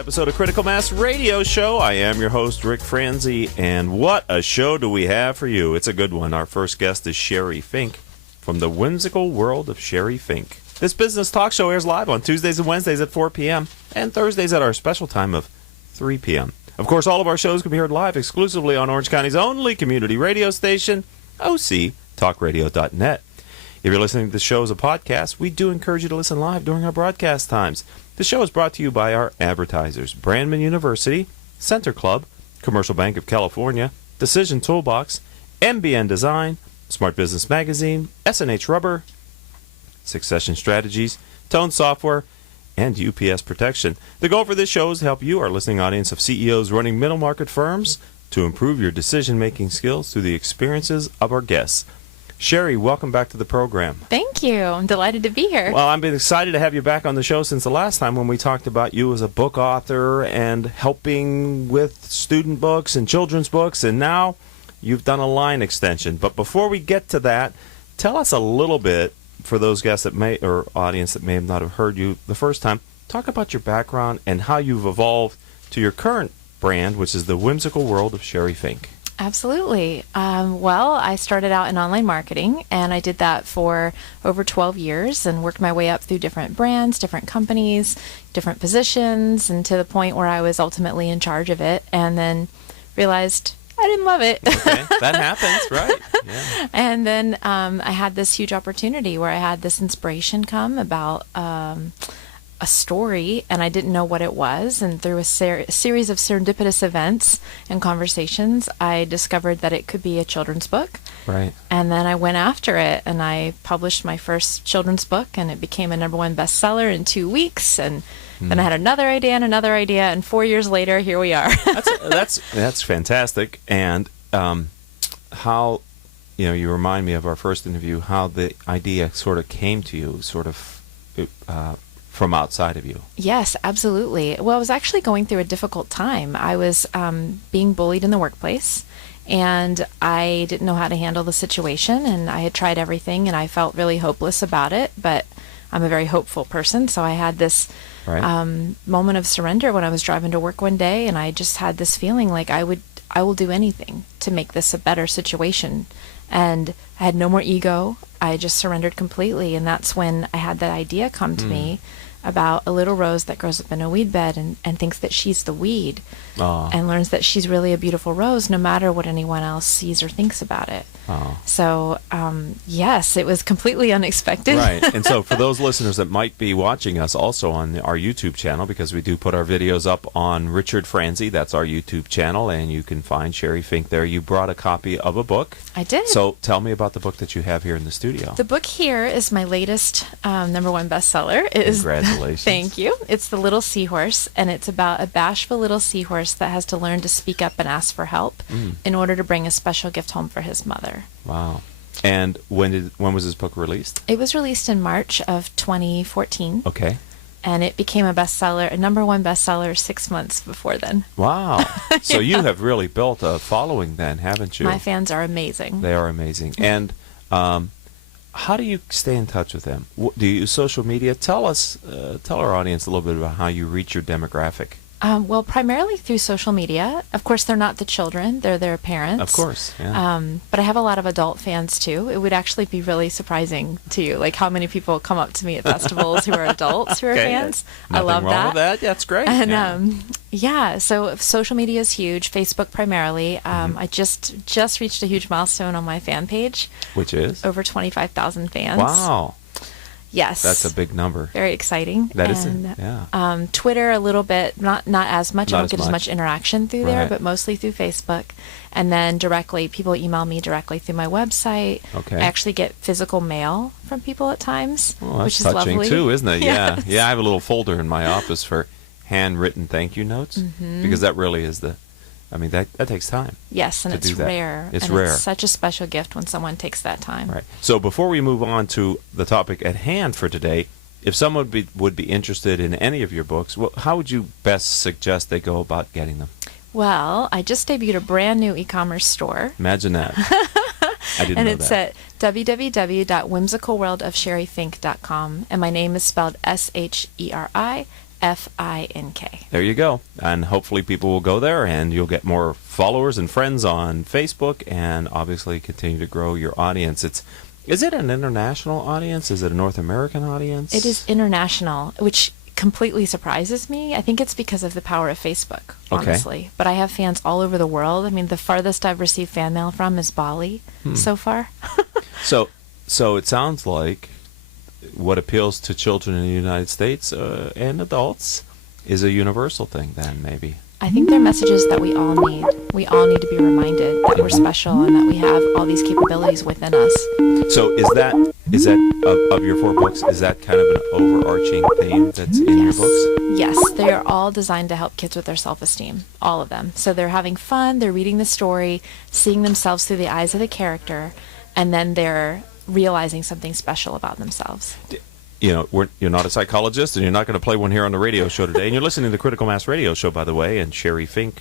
Episode of Critical Mass Radio Show. I am your host, Ric Franzi, and what a show do we have for you. It's a good one. Our first guest is Sheri Fink from the whimsical world of Sheri Fink. This business talk show airs live on Tuesdays and Wednesdays at 4 p.m. and Thursdays at our special time of 3 p.m. Of course, all of our shows can be heard live exclusively on Orange County's only community radio station, octalkradio.net. If you're listening to the show as a podcast, we do encourage you to listen live during our broadcast times. The show is brought to you by our advertisers, Brandman University, Center Club, Commercial Bank of California, Decision Toolbox, MBN Design, Smart Business Magazine, S&H Rubber, Succession Strategies, Tone Software, and UPS Protection. The goal for this show is to help you, our listening audience of CEOs running middle market firms, to improve your decision-making skills through the experiences of our guests. Sheri, welcome back to the program. Thank you. I'm delighted to be here. Well, I've been excited to have you back on the show since the last time when we talked about you as a book author and helping with student books and children's books, and now you've done a line extension. But before we get to that, tell us a little bit, for those guests that may, or audience that may not have heard you the first time, talk about your background and how you've evolved to your current brand, which is the whimsical world of Sheri Fink. Absolutely. Well, I started out in online marketing, and I did that for over 12 years and worked my way up through different brands, different companies, different positions, and to the point where I was ultimately in charge of it, and then realized I didn't love it. Okay, that happens, right? Yeah. And then I had this huge opportunity where I had this inspiration come about a story, and I didn't know what it was, and through a series of serendipitous events and conversations, I discovered that it could be a children's book. Right. And then I went after it, and I published my first children's book, and it became a #1 bestseller in 2 weeks, and then I had another idea, and 4 years later, here we are. That's fantastic. And how, you remind me of our first interview, how the idea sort of came to you, sort of from outside of you. Yes, absolutely. Well, I was actually going through a difficult time. I was being bullied in the workplace, and I didn't know how to handle the situation, and I had tried everything, and I felt really hopeless about it, but I'm a very hopeful person, so I had this moment of surrender when I was driving to work one day, and I just had this feeling like I will do anything to make this a better situation. And I had no more ego. I just surrendered completely, and that's when I had that idea come to me about a little rose that grows up in a weed bed and thinks that she's the weed, and learns that she's really a beautiful rose no matter what anyone else sees or thinks about it. So, yes, it was completely unexpected. Right. And so for those listeners that might be watching us also on our YouTube channel, because we do put our videos up on Richard Franzi, that's our YouTube channel, and you can find Sheri Fink there. You brought a copy of a book. I did. So tell me about the book that you have here in the studio. The book here is my latest #1 bestseller. Congratulations. Thank you. It's The Little Seahorse, and it's about a bashful little seahorse that has to learn to speak up and ask for help in order to bring a special gift home for his mother. Wow. And when was this book released? It was released in March of 2014. Okay. And it became a bestseller, a #1 bestseller 6 months before then. Wow. So you have really built a following then, haven't you? My fans are amazing. They are amazing. And how do you stay in touch with them? Do you use social media? Tell our audience a little bit about how you reach your demographic. Well, primarily through social media. Of course, they're not the children, they're their parents. Of course, yeah. But I have a lot of adult fans, too. It would actually be really surprising to you, like how many people come up to me at festivals who are adults who are fans. Nothing I love wrong that. with that. That's great. And so social media is huge, Facebook primarily. I just reached a huge milestone on my fan page. Which is? Over 25,000 fans. Wow. Yes. That's a big number. Very exciting. That is, yeah. Twitter a little bit, not as much. I don't get as much interaction through there, but mostly through Facebook. And then directly, people email me directly through my website. Okay. I actually get physical mail from people at times, which is touching lovely. too, isn't it? Yes. Yeah. I have a little folder in my office for handwritten thank you notes, because that really is that takes time. Yes, and it's rare. It's rare. It's such a special gift when someone takes that time. Right. So before we move on to the topic at hand for today, if someone would be interested in any of your books, how would you best suggest they go about getting them? Well, I just debuted a brand new e-commerce store. Imagine that. I didn't know that. And it's at www.whimsicalworldofsherifink.com, and my name is spelled SHERI Fink. There you go. And hopefully people will go there and you'll get more followers and friends on Facebook and obviously continue to grow your audience. Is it an international audience? Is it a North American audience? It is international, which completely surprises me. I think it's because of the power of Facebook, honestly. Okay. But I have fans all over the world. I mean, the farthest I've received fan mail from is Bali so far. So it sounds like what appeals to children in the United States and adults is a universal thing then, maybe. I think they're messages that we all need. We all need to be reminded that we're special and that we have all these capabilities within us. So is that of your 4 books, is that kind of an overarching theme that's in your books? Yes, they are all designed to help kids with their self-esteem, all of them. So they're having fun, they're reading the story, seeing themselves through the eyes of the character, and then they're realizing something special about themselves. You know, you're not a psychologist, and you're not going to play one here on the radio show today. And you're listening to the Critical Mass Radio Show, by the way, and Sheri Fink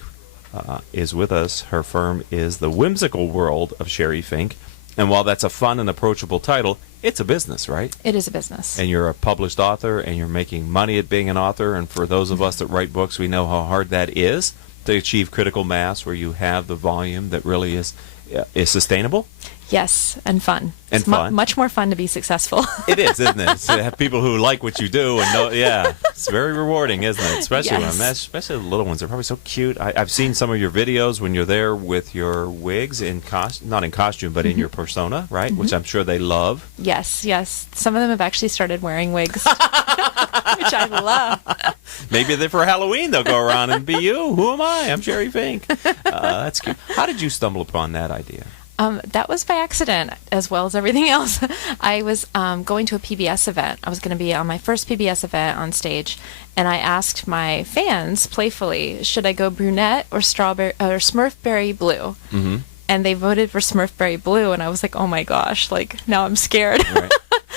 is with us. Her firm is The Whimsical World of Sheri Fink. And while that's a fun and approachable title, it's a business, right? It is a business. And you're a published author, and you're making money at being an author. And for those of us that write books, we know how hard that is to achieve critical mass where you have the volume that really is sustainable. Yes, and fun. And it's fun. Much more fun to be successful. It is, isn't it? To have people who like what you do and know, yeah, it's very rewarding, isn't it? Especially especially the little ones. They're probably so cute. I've seen some of your videos when you're there with your wigs not in costume, but in your persona, right? Which I'm sure they love. Yes. Some of them have actually started wearing wigs, which I love. Maybe for Halloween they'll go around and be you. Who am I? I'm Sheri Fink. That's cute. How did you stumble upon that idea? That was by accident, as well as everything else. I was going to a PBS event. I was going to be on my first PBS event on stage, and I asked my fans playfully, should I go brunette or Smurfberry blue? Mm-hmm. And they voted for Smurfberry blue, and I was like, oh my gosh, like now I'm scared. Right.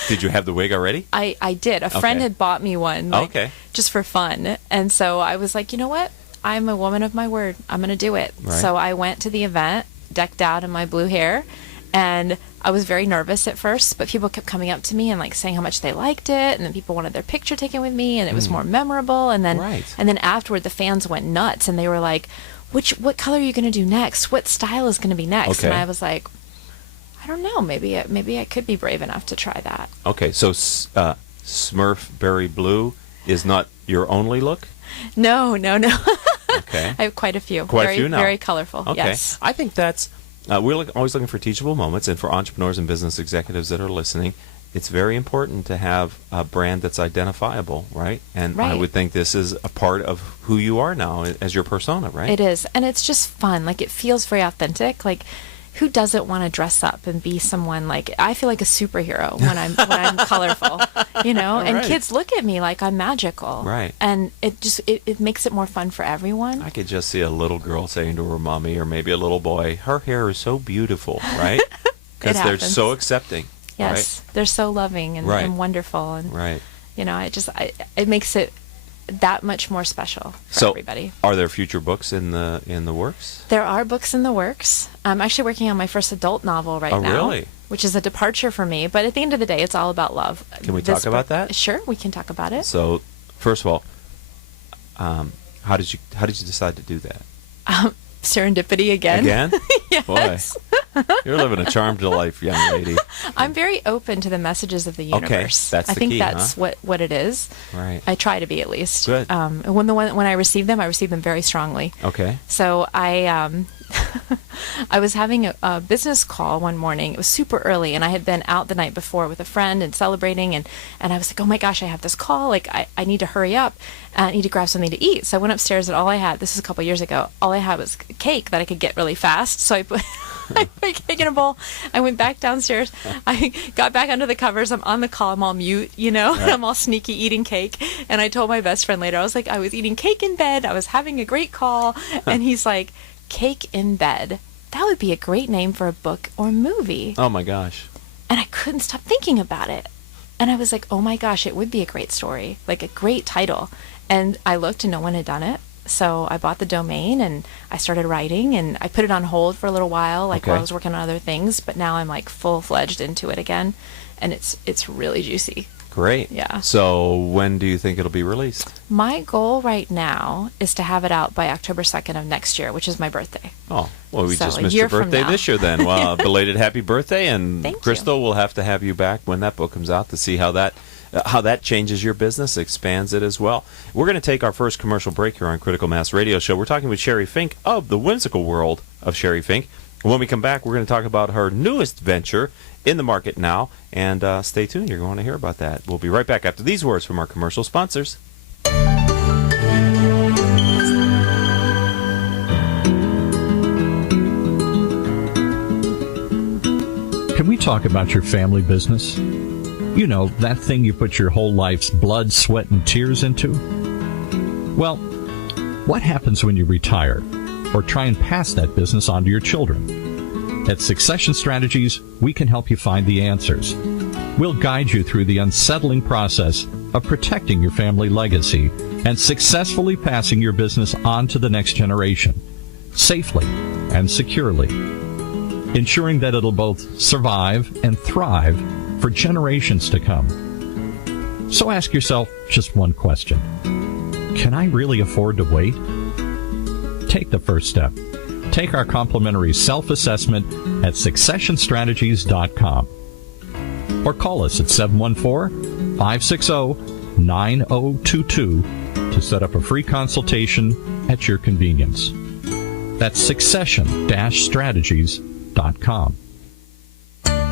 Did you have the wig already? I did. A friend had bought me one, just for fun, and so I was like, you know what? I'm a woman of my word. I'm going to do it. Right. So I went to the event, decked out in my blue hair, and I was very nervous at first, but people kept coming up to me and like saying how much they liked it, and then people wanted their picture taken with me, and it was more memorable. And then afterward, the fans went nuts, and they were like, "What color are you going to do next? What style is going to be next?" Okay. And I was like, I don't know. Maybe I could be brave enough to try that. Okay, so Smurfberry blue is not your only look? No. Okay. I have quite a few. Quite a few now. Very colorful. Okay. Yes. I think that's we're always looking for teachable moments, and for entrepreneurs and business executives that are listening, it's very important to have a brand that's identifiable, right? And I would think this is a part of who you are now as your persona, right? It is, and it's just fun. Like, it feels very authentic. Like, who doesn't want to dress up and be someone? Like, I feel like a superhero when I'm colorful, you know. And right. kids look at me like I'm magical, right? And it makes it more fun for everyone. I could just see a little girl saying to her mommy, or maybe a little boy, "Her hair is so beautiful," right? Because they're so accepting. Yes, right? They're so loving and wonderful, and you know, it makes it that much more special for everybody. Are there future books in the works? There are books in the works. I'm actually working on my first adult novel right now. Oh, really? Which is a departure for me, but at the end of the day, it's all about love. Can we talk about that? Sure, we can talk about it. So, first of all, how did you decide to do that? Serendipity again. Again? Yes. Boy, you're living a charmed life, young lady. I'm very open to the messages of the universe. Okay, that's the key, that's what it is. Right. I try to be, at least. Good. When I receive them very strongly. Okay. So I I was having a business call one morning. It was super early, and I had been out the night before with a friend and celebrating, and I was like, oh my gosh, I have this call. Like, I need to hurry up. I need to grab something to eat. So I went upstairs, and all I had, this is a couple years ago, all I had was cake that I could get really fast. So I put cake in a bowl. I went back downstairs. I got back under the covers. I'm on the call. I'm all mute, you know, and I'm all sneaky eating cake. And I told my best friend later, I was like, I was eating cake in bed. I was having a great call. And he's like, Cake in Bed. That would be a great name for a book or movie. Oh my gosh. And I couldn't stop thinking about it. And I was like, oh my gosh, it would be a great story, like a great title. And I looked and no one had done it. So I bought the domain and I started writing, and I put it on hold for a little while, while I was working on other things. But now I'm like full-fledged into it again. And it's really juicy. Great. Yeah. So when do you think it'll be released? My goal right now is to have it out by October 2nd of next year, which is my birthday. Oh, well, we So just a missed year your from birthday now. this year then. Well, belated happy birthday. And Thank you. Crystal, we'll have to have you back when that book comes out to see how that changes your business, expands it as well. We're going to take our first commercial break here on Critical Mass Radio Show. We're talking with Sheri Fink of the Whimsical World of Sheri Fink. When we come back, we're going to talk about her newest venture in the market now. And stay tuned. You're going to hear about that. We'll be right back after these words from our commercial sponsors. Can we talk about your family business? You know, that thing you put your whole life's blood, sweat, and tears into? Well, what happens when you retire or try and pass that business on to your children? At Succession Strategies, we can help you find the answers. We'll guide you through the unsettling process of protecting your family legacy and successfully passing your business on to the next generation, safely and securely, ensuring that it'll both survive and thrive for generations to come. So ask yourself just one question. Can I really afford to wait? Take the first step. Take our complimentary self-assessment at successionstrategies.com or call us at 714-560-9022 to set up a free consultation at your convenience. That's succession-strategies.com.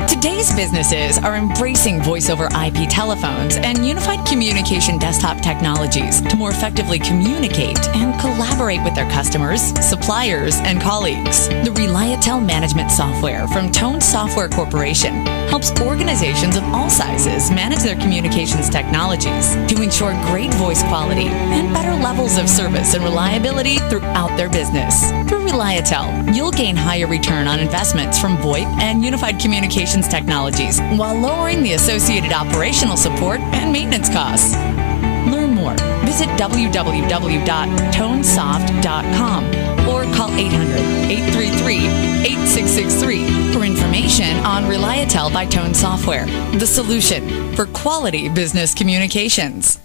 Today's businesses are embracing voice-over IP telephones and unified communication desktop technologies to more effectively communicate and collaborate with their customers, suppliers, and colleagues. The Reliatel management software from Tone Software Corporation helps organizations of all sizes manage their communications technologies to ensure great voice quality and better levels of service and reliability throughout their business. Through Reliatel, you'll gain higher return on investments from VoIP and unified communications technologies while lowering the associated operational support and maintenance costs. Learn more. Visit www.tonesoft.com or call 800-833-8663 for information on Reliatel by Tone Software, the solution for quality business communications.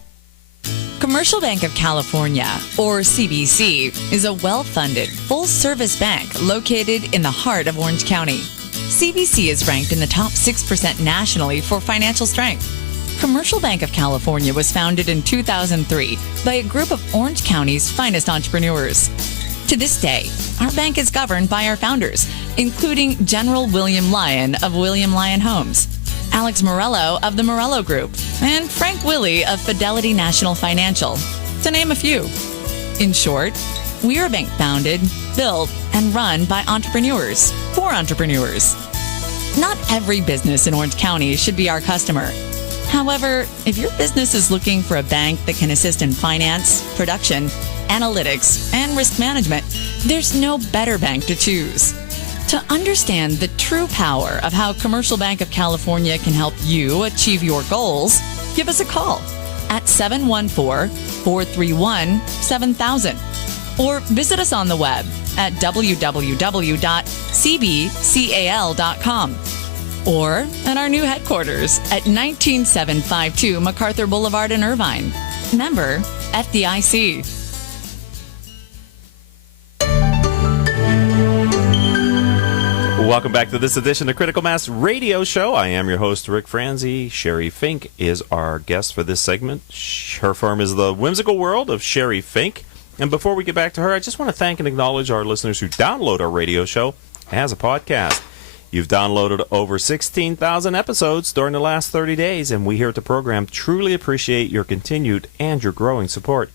Commercial Bank of California, or CBC, is a well-funded, full-service bank located in the heart of Orange County. CBC is ranked in the top 6% nationally for financial strength. Commercial Bank of California was founded in 2003 by a group of Orange County's finest entrepreneurs. To this day, our bank is governed by our founders, including General William Lyon of William Lyon Homes, Alex Morello of the Morello Group, and Frank Willie of Fidelity National Financial, to name a few. In short, we are a bank founded, built, and run by entrepreneurs for entrepreneurs. Not every business in Orange County should be our customer. However, if your business is looking for a bank that can assist in finance, production, analytics, and risk management, there's no better bank to choose. To understand the true power of how Commercial Bank of California can help you achieve your goals, give us a call at 714-431-7000 or visit us on the web at www.cbcal.com or at our new headquarters at 19752 MacArthur Boulevard in Irvine. Member FDIC. Welcome back to this edition of Critical Mass Radio Show. I am your host, Ric Franzi. Sheri Fink is our guest for this segment. Her firm is the Whimsical World of Sheri Fink. And before we get back to her, I just want to thank and acknowledge our listeners who download our radio show as a podcast. You've downloaded over 16,000 episodes during the last 30 days, and we here at the program truly appreciate your continued and your growing support.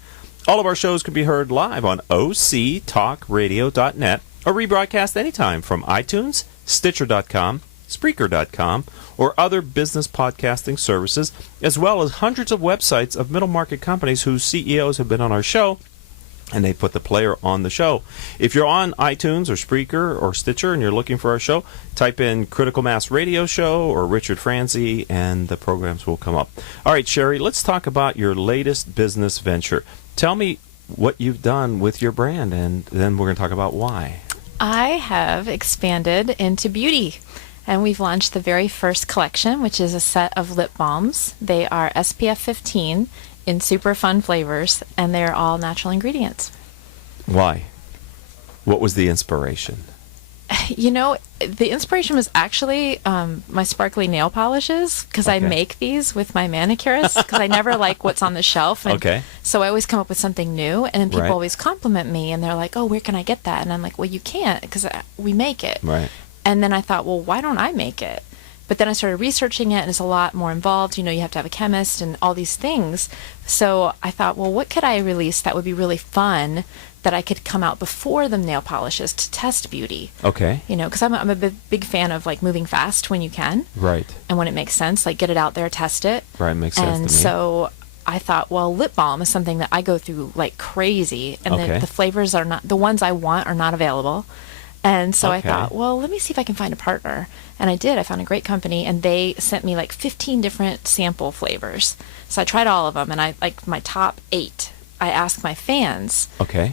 All of our shows can be heard live on octalkradio.net or rebroadcast anytime from iTunes, Stitcher.com, Spreaker.com, or other business podcasting services, as well as hundreds of websites of middle-market companies whose CEOs have been on our show, and they put the player on the show. If you're on iTunes or Spreaker or Stitcher and you're looking for our show, type in Critical Mass Radio Show or Richard Franzi, and the programs will come up. All right, Sheri, let's talk about your latest business venture. Tell me what you've done with your brand, and then we're going to talk about why. I have expanded into beauty. And we've launched the very first collection, which is a set of lip balms. They are SPF 15 in super fun flavors, and they're all natural ingredients. Why? What was the inspiration? You know, the inspiration was actually my sparkly nail polishes, because I make these with my manicurist, because I never like what's on the shelf. And so I always come up with something new, and then people always compliment me, and they're like, oh, where can I get that? And I'm like, well, you can't, because we make it. Right. And then I thought, well, why don't I make it? But then I started researching it, and it's a lot more involved. You know, you have to have a chemist and all these things. So I thought, well, what could I release that would be really fun, that I could come out before the nail polishes to test beauty? Okay. You know, because I'm a big fan of like moving fast when you can. Right. And when it makes sense, like get it out there, test it. Right, makes sense to me. And so I thought, well, lip balm is something that I go through like crazy, and the flavors are not, the ones I want are not available. And so I thought, well, let me see if I can find a partner. And I did. I found a great company, and they sent me like 15 different sample flavors. So I tried all of them, and I like my top 8. I asked my fans,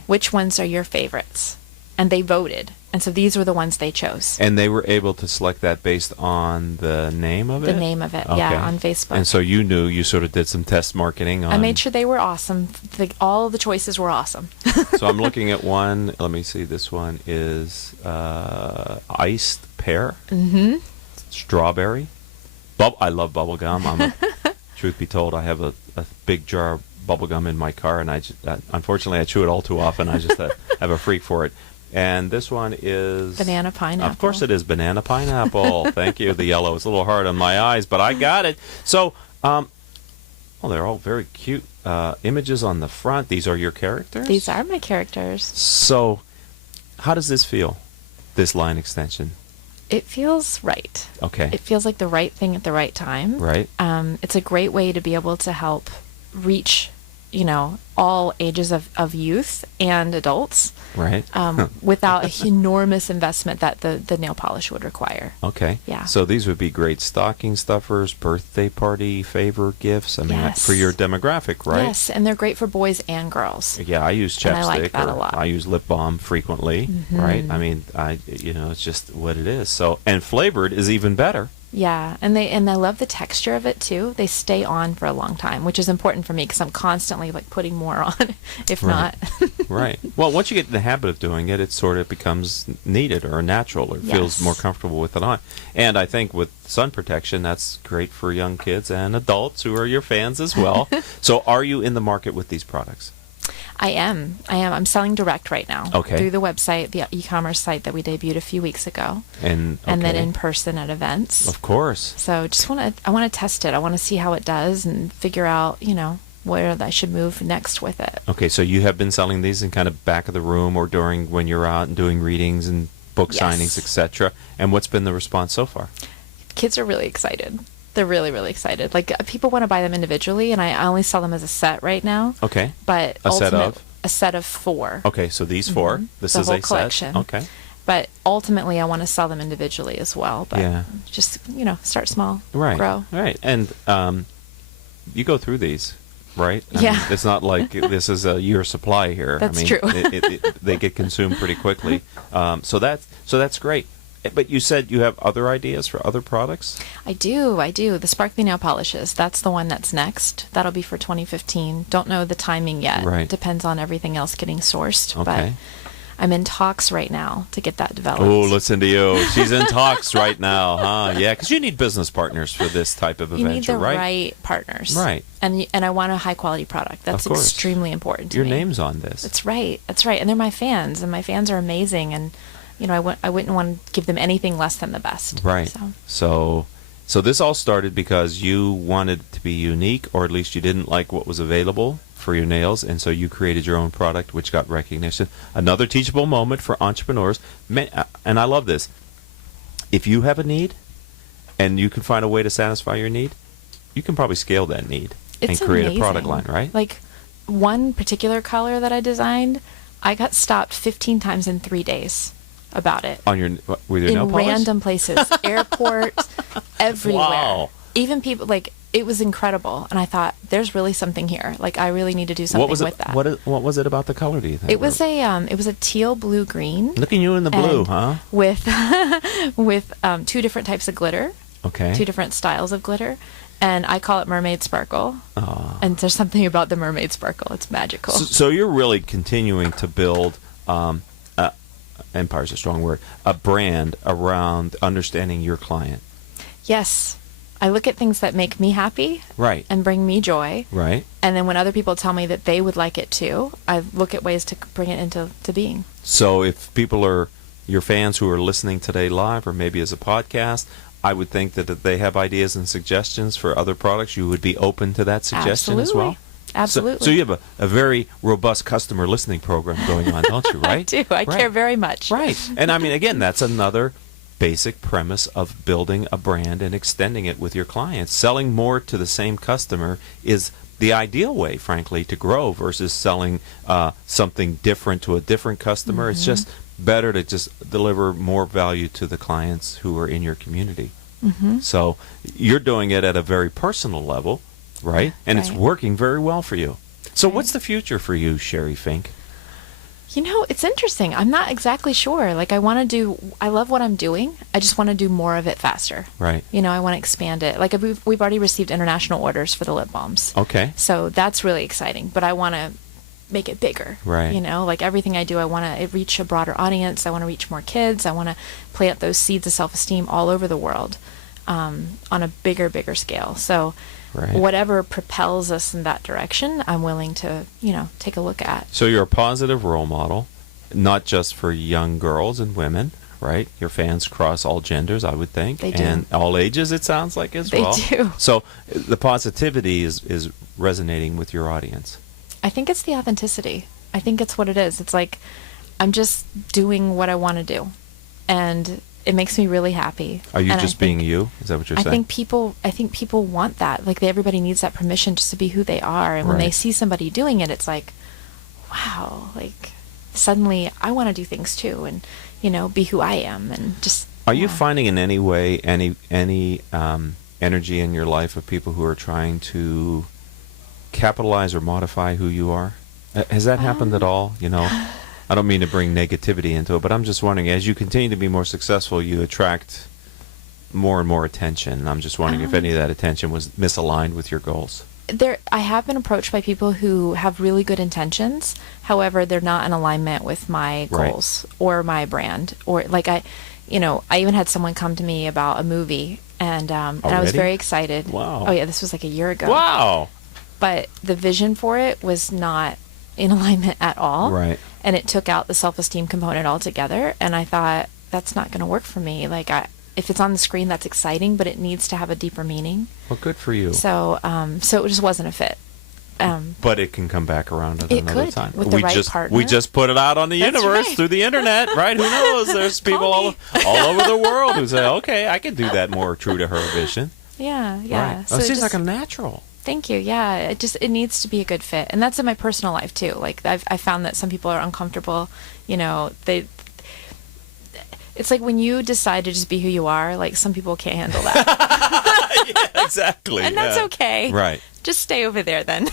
which ones are your favorites? And they voted. And so these were the ones they chose. And they were able to select that based on the name of it? The name of it, yeah, on Facebook. And so you knew, you sort of did some test marketing on... I made sure they were awesome. All the choices were awesome. So I'm looking at one. Let me see. This one is iced pear. Mm-hmm. Strawberry. I love bubble gum. Truth be told, I have a big jar of bubble gum in my car, and unfortunately I chew it all too often. I just have a freak for it. And this one is... banana pineapple. Of course it is banana pineapple. Thank you. The yellow is a little hard on my eyes, but I got it. So, they're all very cute images on the front. These are your characters? These are my characters. So, how does this feel, this line extension? It feels right. Okay. It feels like the right thing at the right time. Right. It's a great way to be able to help reach, you know, all ages of youth and adults. Right. Without an enormous investment that the nail polish would require. Okay. Yeah. So these would be great stocking stuffers, birthday party favor gifts. I mean, for your demographic, right? Yes, and they're great for boys and girls. Yeah, I use chapstick. And I like that a lot. I use lip balm frequently, right? I mean, it's just what it is. So, and flavored is even better. Yeah, and I love the texture of it too. They stay on for a long time, which is important for me because I'm constantly like putting more on, if not. Right. Well, once you get in the habit of doing it, it sort of becomes needed or natural, or feels more comfortable with it on. And I think with sun protection, that's great for young kids and adults who are your fans as well. So, are you in the market with these products? I am. I'm selling direct right now. Okay. Through the website, the e-commerce site that we debuted a few weeks ago. And then in person at events. Of course. So I want to test it. I want to see how it does and figure out, you know, where I should move next with it. Okay, so you have been selling these in kind of back of the room or during when you're out and doing readings and book signings, etc. And what's been the response so far? Kids are really excited. They're really, really excited. Like, people want to buy them individually, and I only sell them as a set right now. Okay. But a set of 4. Okay, so these 4. This the is whole a collection. set. Okay. But ultimately, I want to sell them individually as well. But just, you know, start small, grow. Right. And you go through these, right? I mean, it's not like this is a year supply here. That's true. They get consumed pretty quickly. So that's great. But you said you have other ideas for other products? I do. The sparkly nail polishes. That's the one that's next. That'll be for 2015. Don't know the timing yet. Right. Depends on everything else getting sourced. Okay. But I'm in talks right now to get that developed. Oh, listen to you. She's in talks right now, huh? Yeah, because you need business partners for this type of adventure, right? You need the right? right partners. Right. And I want a high-quality product. That's extremely important to me. Your name's on this. That's right. And they're my fans, and my fans are amazing, and you know, I wouldn't want to give them anything less than the best. Right. So this all started because you wanted to be unique, or at least you didn't like what was available for your nails, and so you created your own product, which got recognition. Another teachable moment for entrepreneurs. And I love this. If you have a need, and you can find a way to satisfy your need, you can probably scale that need and create a product line, right? Like one particular color that I designed, I got stopped 15 times in 3 days about it. With your nail polish? In random places, airports, everywhere. Wow. Even people, like, it was incredible. And I thought, there's really something here. Like, I really need to do something with that. What was it about the color, do you think? It was a teal blue green. Look at you in the blue, huh? With two different types of glitter. Okay. Two different styles of glitter. And I call it mermaid sparkle. Oh. And there's something about the mermaid sparkle. It's magical. So you're really continuing to build, empire's a strong word, a brand around understanding your client. Yes. I look at things that make me happy. Right. And bring me joy. Right. And then when other people tell me that they would like it too, I look at ways to bring it into being. So if people are your fans who are listening today live or maybe as a podcast, I would think that if they have ideas and suggestions for other products, you would be open to that suggestion as well? Absolutely. So you have a very robust customer listening program going on, don't you, right? I do. I care very much. Right. And I mean, again, that's another basic premise of building a brand and extending it with your clients. Selling more to the same customer is the ideal way, frankly, to grow versus selling something different to a different customer. Mm-hmm. It's just better to just deliver more value to the clients who are in your community. Mm-hmm. So you're doing it at a very personal level, right? And it's working very well for you. So what's the future for you, Sheri Fink? You know, it's interesting. I'm not exactly sure. Like, I love what I'm doing. I just want to do more of it faster. Right. You know, I want to expand it. Like, we've already received international orders for the lip balms. Okay. So that's really exciting. But I want to make it bigger. Right. You know, like everything I do, I want to reach a broader audience. I want to reach more kids. I want to plant those seeds of self-esteem all over the world on a bigger scale. So whatever propels us in that direction, I'm willing to, take a look at. So you're a positive role model, not just for young girls and women, right? Your fans cross all genders, I would think. They do. And all ages, it sounds like, as well. They do. So the positivity is resonating with your audience. I think it's the authenticity. I think it's what it is. It's like, I'm just doing what I want to do. And it makes me really happy. Are you just being you? Is that what you're saying? I think people want that. Like, everybody needs that permission just to be who they are. And when they see somebody doing it, it's like, wow, like, suddenly I want to do things too and, be who I am and just. Are you finding in any way any energy in your life of people who are trying to capitalize or modify who you are? Has that happened at all? I don't mean to bring negativity into it, but I'm just wondering, as you continue to be more successful, you attract more and more attention. I'm just wondering if any of that attention was misaligned with your goals. I have been approached by people who have really good intentions. However, they're not in alignment with my goals or my brand. Or like I even had someone come to me about a movie, and I was very excited. Wow. Oh yeah, this was like a year ago. Wow. But the vision for it was not in alignment at all. Right. And it took out the self-esteem component altogether. And I thought, that's not going to work for me. Like, if it's on the screen, that's exciting, but it needs to have a deeper meaning. Well, good for you. So it just wasn't a fit. But it can come back around at another time. With the right partner. We just put it out on the universe through the internet, right? Who knows? There's people all over the world who say, okay, I can do that more true to her vision. Yeah. Right. So it seems like a natural. Thank you. Yeah, it needs to be a good fit, and that's in my personal life too. Like I found that some people are uncomfortable. It's like when you decide to just be who you are. Like, some people can't handle that. Yeah, exactly. And that's okay. Right. Just stay over there then.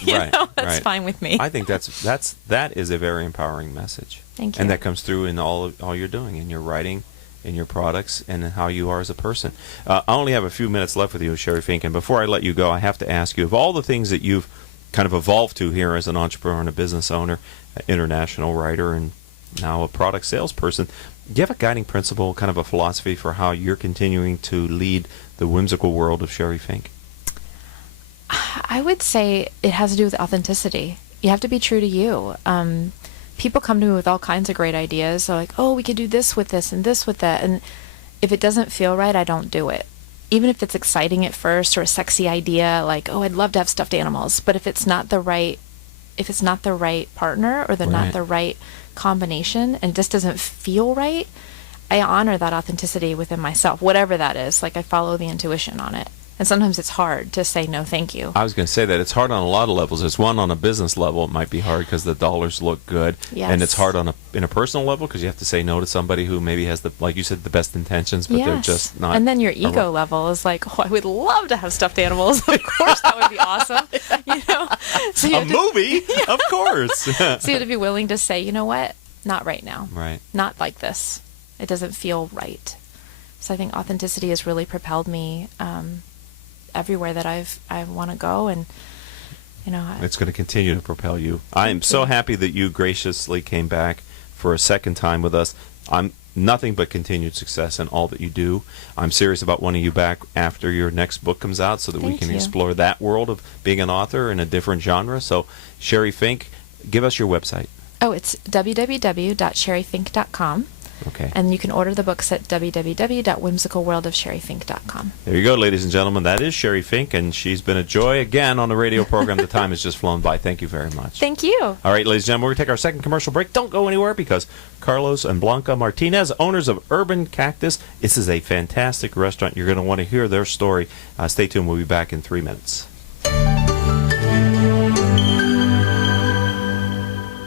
That's fine with me. I think that is a very empowering message. Thank you. And that comes through in all you're doing, in your writing, in your products, and in how you are as a person. I only have a few minutes left with you, Sheri Fink, and before I let you go, I have to ask you, of all the things that you've kind of evolved to here as an entrepreneur and a business owner, international writer, and now a product salesperson, do you have a guiding principle, kind of a philosophy for how you're continuing to lead the whimsical world of Sheri Fink? I would say it has to do with authenticity. You have to be true to you. People come to me with all kinds of great ideas. They're like, oh, we could do this with this and this with that. And if it doesn't feel right, I don't do it. Even if it's exciting at first or a sexy idea, like, oh, I'd love to have stuffed animals. But if it's not the right partner or not the right combination and it just doesn't feel right, I honor that authenticity within myself, whatever that is. Like, I follow the intuition on it. And sometimes it's hard to say no, thank you. I was going to say that it's hard on a lot of levels. It's one on a business level. It might be hard because the dollars look good, Yes. and it's hard in a personal level because you have to say no to somebody who maybe has like you said, the best intentions, but they're just not. And then your ego level is like, oh, I would love to have stuffed animals. Of course, that would be awesome. So you a movie, of course. So you have to be willing to say, you know what, not right now. Right. Not like this. It doesn't feel right. So I think authenticity has really propelled me everywhere that I want to go, and it's going to continue to propel you. I am so happy that you graciously came back for a second time with us. I'm nothing but continued success in all that you do. I'm serious about wanting you back after your next book comes out so that we can explore that world of being an author in a different genre. So, Sheri Fink, give us your website. Oh, it's www.sherifink.com. Okay. And you can order the books at www.whimsicalworldofsherifink.com. There you go, ladies and gentlemen. That is Sheri Fink, and she's been a joy again on the radio program. The time has just flown by. Thank you very much. Thank you. All right, ladies and gentlemen, we're going to take our second commercial break. Don't go anywhere because Carlos and Blanca Martinez, owners of Urban Cactus, this is a fantastic restaurant. You're going to want to hear their story. Stay tuned. We'll be back in 3 minutes.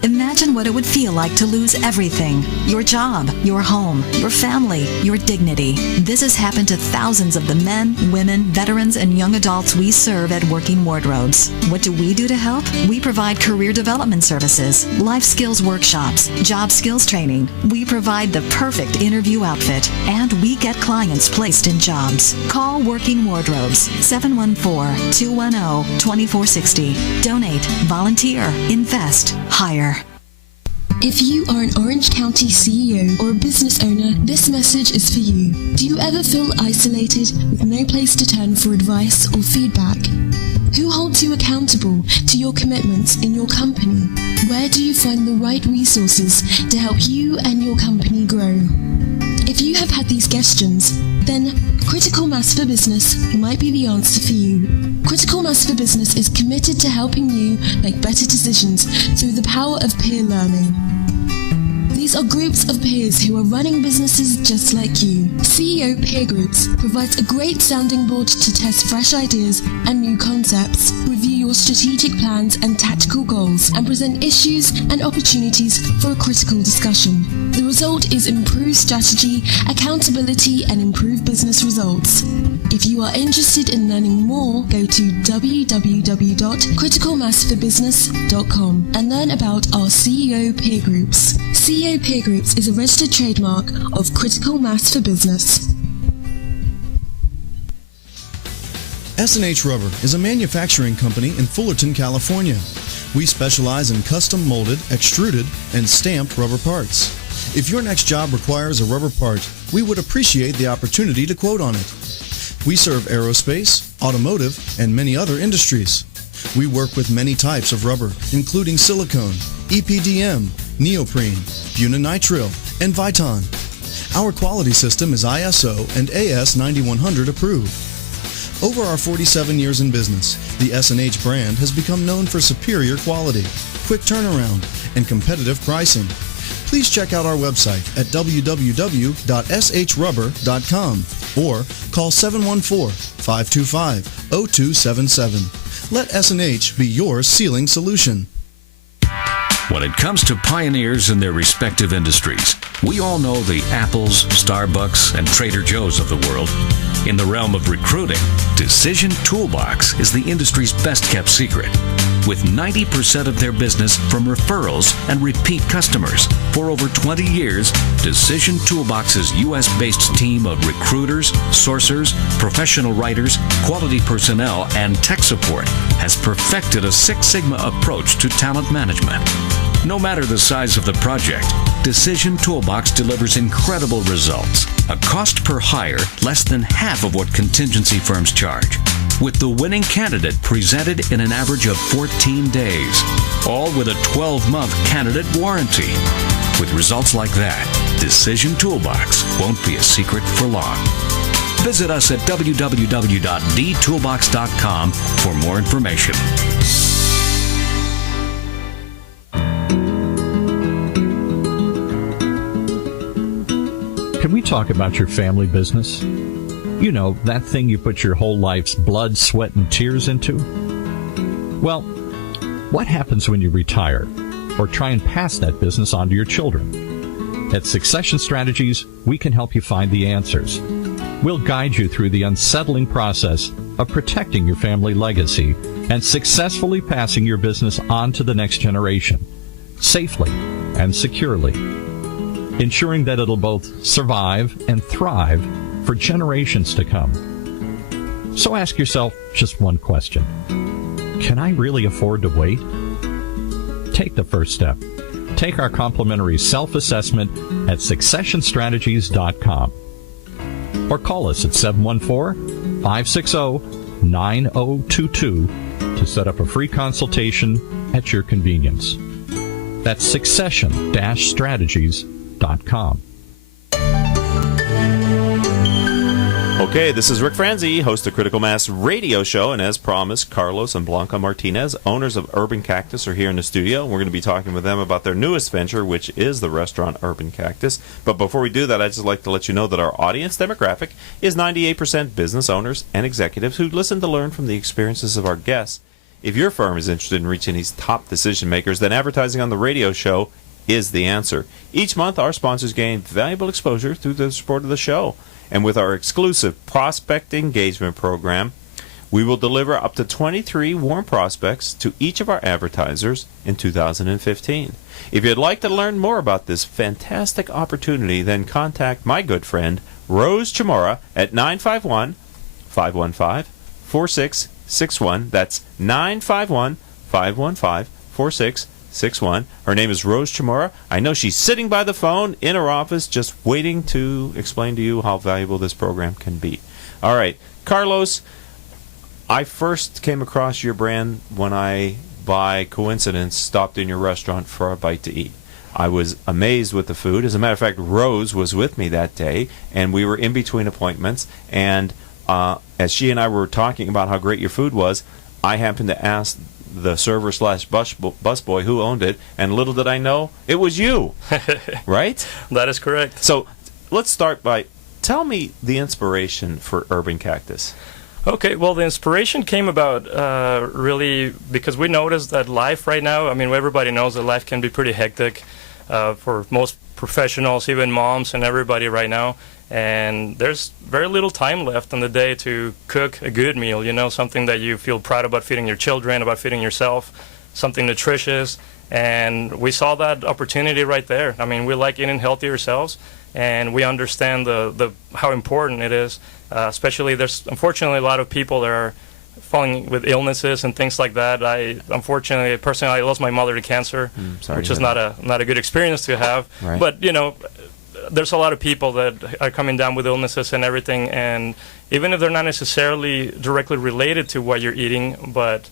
Imagine what it would feel like to lose everything. Your job, your home, your family, your dignity. This has happened to thousands of the men, women, veterans, and young adults we serve at Working Wardrobes. What do we do to help? We provide career development services, life skills workshops, job skills training. We provide the perfect interview outfit, and we get clients placed in jobs. Call Working Wardrobes, 714-210-2460. Donate, volunteer, invest, hire. If you are an Orange County CEO or a business owner, this message is for you. Do you ever feel isolated with no place to turn for advice or feedback? Who holds you accountable to your commitments in your company? Where do you find the right resources to help you and your company grow? If you have had these questions, then Critical Mass for Business might be the answer for you. Critical Mass for Business is committed to helping you make better decisions through the power of peer learning. These are groups of peers who are running businesses just like you. CEO Peer Groups provides a great sounding board to test fresh ideas and new concepts, review your strategic plans and tactical goals, and present issues and opportunities for a critical discussion. The result is improved strategy, accountability, and improved business results. If you are interested in learning more, go to www.criticalmassforbusiness.com and learn about our CEO Peer Groups. CEO Peer Groups is a registered trademark of Critical Mass for Business. S&H Rubber is a manufacturing company in Fullerton, California. We specialize in custom molded, extruded, and stamped rubber parts. If your next job requires a rubber part, we would appreciate the opportunity to quote on it. We serve aerospace, automotive, and many other industries. We work with many types of rubber, including silicone, EPDM, neoprene, bunanitrile, and Viton. Our quality system is ISO and AS 9100 approved. Over our 47 years in business, the S&H brand has become known for superior quality, quick turnaround, and competitive pricing. Please check out our website at www.shrubber.com or call 714-525-0277. Let S&H be your sealing solution. When it comes to pioneers in their respective industries, we all know the Apples, Starbucks, and Trader Joe's of the world. In the realm of recruiting, Decision Toolbox is the industry's best-kept secret, with 90% of their business from referrals and repeat customers. For over 20 years, Decision Toolbox's U.S.-based team of recruiters, sourcers, professional writers, quality personnel, and tech support has perfected a Six Sigma approach to talent management. No matter the size of the project, Decision Toolbox delivers incredible results. A cost per hire less than half of what contingency firms charge, with the winning candidate presented in an average of 14 days, all with a 12-month candidate warranty. With results like that, Decision Toolbox won't be a secret for long. Visit us at www.dtoolbox.com for more information. Can we talk about your family business? You know, that thing you put your whole life's blood, sweat, and tears into? Well, what happens when you retire or try and pass that business on to your children? At Succession Strategies, we can help you find the answers. We'll guide you through the unsettling process of protecting your family legacy and successfully passing your business on to the next generation, safely and securely, ensuring that it'll both survive and thrive for generations to come. So ask yourself just one question. Can I really afford to wait? Take the first step. Take our complimentary self-assessment at successionstrategies.com or call us at 714-560-9022 to set up a free consultation at your convenience. That's succession-strategies.com. Okay, this is Ric Franzi, host of Critical Mass Radio Show, and as promised, Carlos and Blanca Martinez, owners of Urban Cactus, are here in the studio. We're going to be talking with them about their newest venture, which is the restaurant Urban Cactus. But before we do that, I'd just like to let you know that our audience demographic is 98% business owners and executives who listen to learn from the experiences of our guests. If your firm is interested in reaching these top decision makers, then advertising on the radio show is the answer. Each month, our sponsors gain valuable exposure through the support of the show. And with our exclusive prospect engagement program, we will deliver up to 23 warm prospects to each of our advertisers in 2015. If you'd like to learn more about this fantastic opportunity, then contact my good friend Rose Chamorro at 951-515-4661. That's 951-515-4661. Her name is Rose Chamorro. I know she's sitting by the phone in her office just waiting to explain to you how valuable this program can be. All right, Carlos, I first came across your brand when I, by coincidence, stopped in your restaurant for a bite to eat. I was amazed with the food. As a matter of fact, Rose was with me that day, and we were in between appointments, and as she and I were talking about how great your food was, I happened to ask the server slash busboy who owned it, and little did I know, it was you, right? That is correct. So let's start by, tell me the inspiration for Urban Cactus. Okay, well, the inspiration came about really because we noticed that life right now, I mean, everybody knows that life can be pretty hectic for most professionals, even moms and everybody right now. And there's very little time left in the day to cook a good meal, you know, something that you feel proud about feeding your children, about feeding yourself, something nutritious. And we saw that opportunity right there. I mean, we like eating healthy ourselves, and we understand the how important it is, especially there's unfortunately a lot of people that are falling with illnesses and things like that. Unfortunately, personally, I lost my mother to cancer, which is not a good experience to have. Right. But, you know, there's a lot of people that are coming down with illnesses and everything, and even if they're not necessarily directly related to what you're eating, but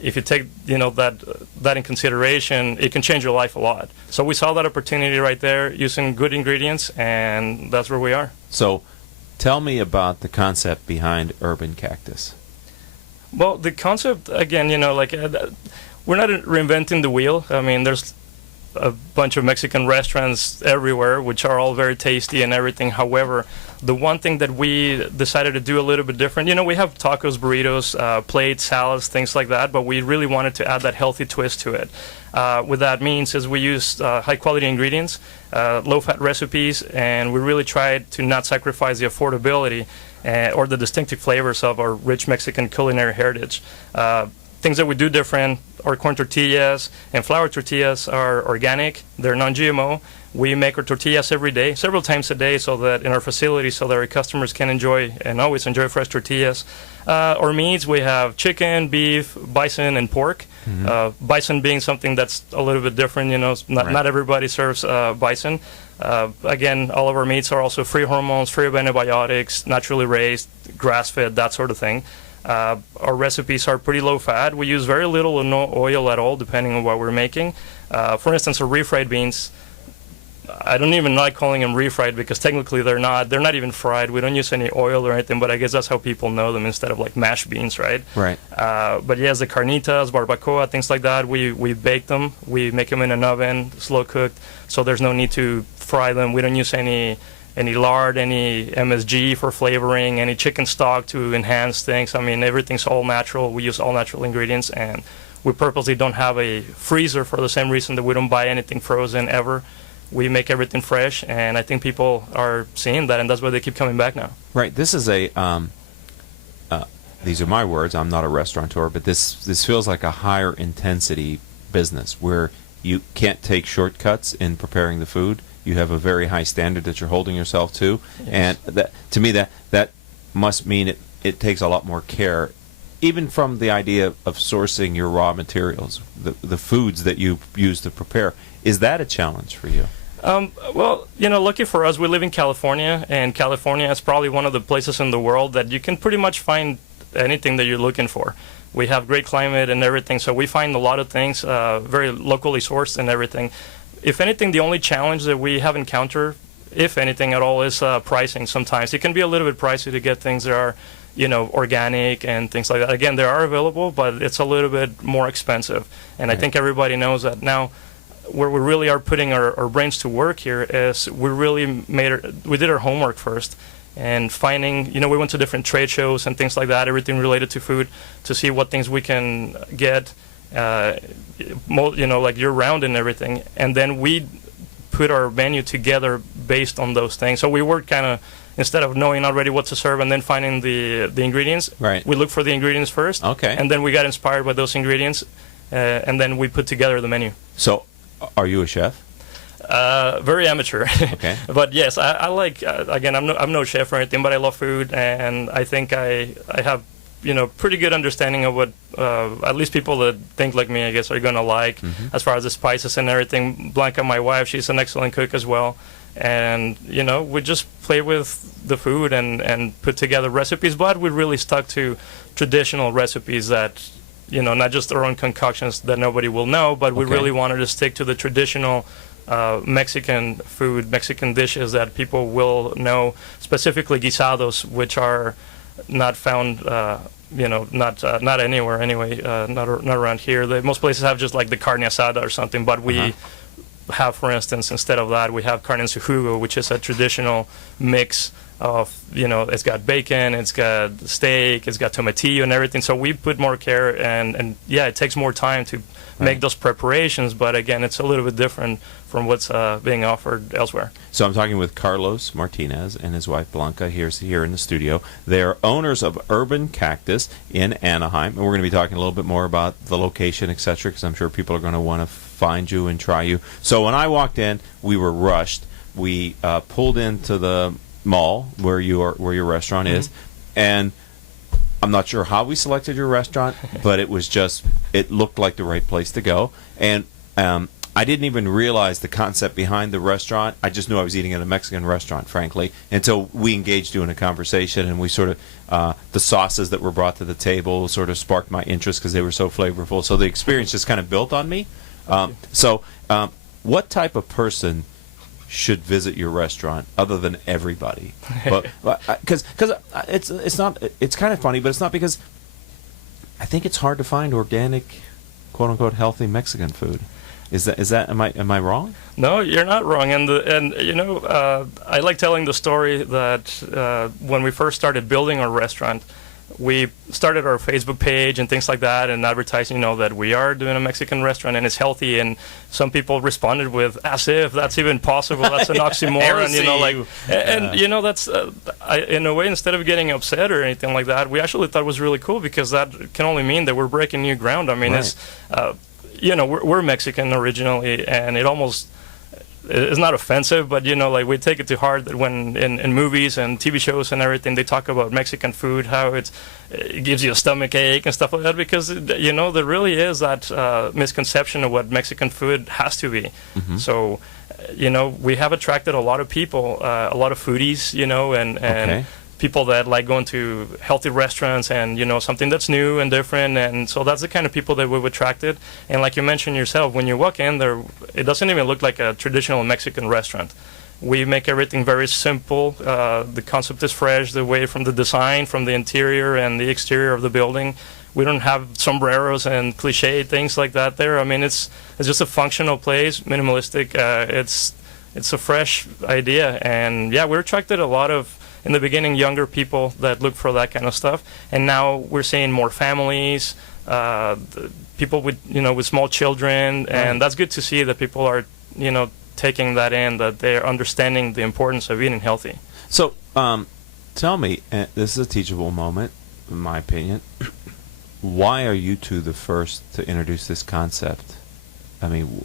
if you take, you know, that in consideration, it can change your life a lot. So we saw that opportunity right there using good ingredients, and that's where we are. So tell me about the concept behind Urban Cactus. Well, the concept, again, you know, like we're not reinventing the wheel. I mean, there's a bunch of Mexican restaurants everywhere, which are all very tasty and everything. However, the one thing that we decided to do a little bit different, you know, we have tacos, burritos, plates, salads, things like that, but we really wanted to add that healthy twist to it. What that means is we used high-quality ingredients, low-fat recipes, and we really tried to not sacrifice the affordability or the distinctive flavors of our rich Mexican culinary heritage. Things that we do different, our corn tortillas and flour tortillas are organic. They're non-GMO. We make our tortillas every day, several times a day, so that in our facility, so that our customers can enjoy and always enjoy fresh tortillas. Our meats, we have chicken, beef, bison, and pork. Mm-hmm. Bison being something that's a little bit different, you know, not everybody serves bison. Again, all of our meats are also free hormones, free of antibiotics, naturally raised, grass-fed, that sort of thing. Our recipes are pretty low fat. We use very little or no oil at all, depending on what we're making. For instance, our refried beans, I don't even like calling them refried because technically they're not even fried. We don't use any oil or anything, but I guess that's how people know them instead of like mashed beans, right? Right. But yes, the carnitas, barbacoa, things like that, we bake them. We make them in an oven, slow cooked, so there's no need to fry them. We don't use any any lard, any MSG for flavoring, any chicken stock to enhance things. I mean, everything's all natural. We use all natural ingredients, and we purposely don't have a freezer for the same reason that we don't buy anything frozen ever. We make everything fresh, and I think people are seeing that, and that's why they keep coming back now. Right. This is a these are my words. I'm not a restaurateur, but this feels like a higher intensity business where you can't take shortcuts in preparing the food. You have a very high standard that you're holding yourself to, yes. And that, to me, that must mean it takes a lot more care, even from the idea of sourcing your raw materials, the foods that you use to prepare. Is that a challenge for you? Well, lucky for us, we live in California, and California is probably one of the places in the world that you can pretty much find anything that you're looking for. We have great climate and everything, so we find a lot of things very locally sourced and everything. If anything, the only challenge that we have encountered, if anything at all, is pricing sometimes. It can be a little bit pricey to get things that are, organic and things like that. Again, they are available, but it's a little bit more expensive. And right. I think everybody knows that now. Where we really are putting our brains to work here is we really we did our homework first. And finding, we went to different trade shows and things like that, everything related to food, to see what things we can get, like year-round and everything. And then we put our menu together based on those things. So we worked kind of, instead of knowing already what to serve and then finding the ingredients, right. We looked for the ingredients first. Okay. And then we got inspired by those ingredients, and then we put together the menu. So, are you a chef? Very amateur. Okay. But yes, I like, again, I'm no chef or anything, but I love food, and I think I have, pretty good understanding of what, at least people that think like me, I guess, are going to like, as far as the spices and everything. Blanca, my wife, she's an excellent cook as well. And, we just play with the food and put together recipes, but we really stuck to traditional recipes that, not just our own concoctions that nobody will know, but we really wanted to stick to the traditional Mexican food, Mexican dishes that people will know, specifically guisados, which are not found, not anywhere anyway, not around here. Most places have just like the carne asada or something, but we have, for instance, instead of that, we have carne en su jugo, which is a traditional mix of, it's got bacon, it's got steak, it's got tomatillo and everything. So we put more care, and yeah, it takes more time to make those preparations, but again, it's a little bit different from what's being offered elsewhere. So I'm talking with Carlos Martinez and his wife Blanca here in the studio. They are owners of Urban Cactus in Anaheim, and we're going to be talking a little bit more about the location, etc., because I'm sure people are going to want to find you and try you. So when I walked in, we were rushed. We pulled into the mall where your restaurant is, and I'm not sure how we selected your restaurant, but it looked like the right place to go. And I didn't even realize the concept behind the restaurant. I just knew I was eating at a Mexican restaurant, frankly, until we engaged you in a conversation, and we sort of, the sauces that were brought to the table sort of sparked my interest because they were so flavorful. So the experience just kind of built on me. What type of person should visit your restaurant other than everybody? But because it's kind of funny, but it's not, because I think it's hard to find organic, quote unquote, healthy Mexican food. Is that am I wrong? No, you're not wrong. And I like telling the story that when we first started building our restaurant, we started our Facebook page and things like that, and advertising, that we are doing a Mexican restaurant and it's healthy. And some people responded with, "As if that's even possible. That's an oxymoron." That's in a way, instead of getting upset or anything like that, we actually thought it was really cool, because that can only mean that we're breaking new ground. I mean, it's we're Mexican originally, and it's not offensive, but we take it to heart that when in movies and TV shows and everything, they talk about Mexican food, how it gives you a stomach ache and stuff like that, because there really is that misconception of what Mexican food has to be. So we have attracted a lot of people, a lot of foodies, and people that like going to healthy restaurants and something that's new and different, and so that's the kind of people that we've attracted. And like you mentioned yourself, when you walk in there, it doesn't even look like a traditional Mexican restaurant. We make everything very simple. The concept is fresh, the way from the design, from the interior and the exterior of the building. We don't have sombreros and cliche things like that there. I mean, it's just a functional place, minimalistic. It's it's a fresh idea. And yeah, we're attracted a lot of, in the beginning, younger people that look for that kind of stuff. And now we're seeing more families, people with, with small children. And that's good to see that people are, taking that in, that they're understanding the importance of eating healthy. So, tell me, this is a teachable moment, in my opinion. Why are you two the first to introduce this concept? I mean,